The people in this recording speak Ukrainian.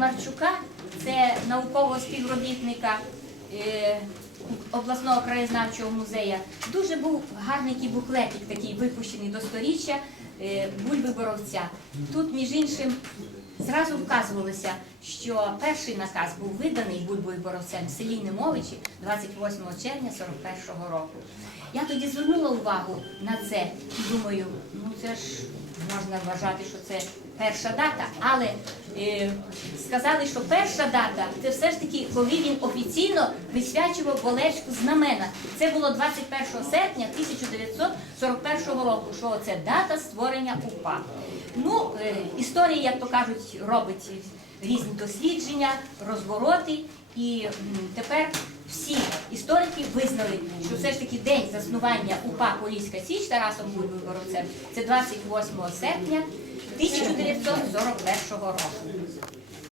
Марчука, це наукового співробітника е, обласного краєзнавчого музею, дуже був гарний буклетик, такий випущений до сторіччя е, Бульби Боровця. Тут, між іншим, зразу вказувалося, що перший наказ був виданий Бульбою Боровцем в селі Немовичі 28 червня 41-го року. Я тоді звернула увагу на це і думаю, ну це ж можна вважати, що це перша дата, але е, сказали, що перша дата це все ж таки, коли він офіційно висвячував Болецьку знамена. Це було 21 серпня 1941 року, що це дата створення УПА. Ну, е, історія, як то кажуть, робить різні дослідження, розвороти. І тепер всі історики визнали, що все ж таки день заснування УПА Поліська Січ Тарасом Бульбою це 28 серпня 1941 року.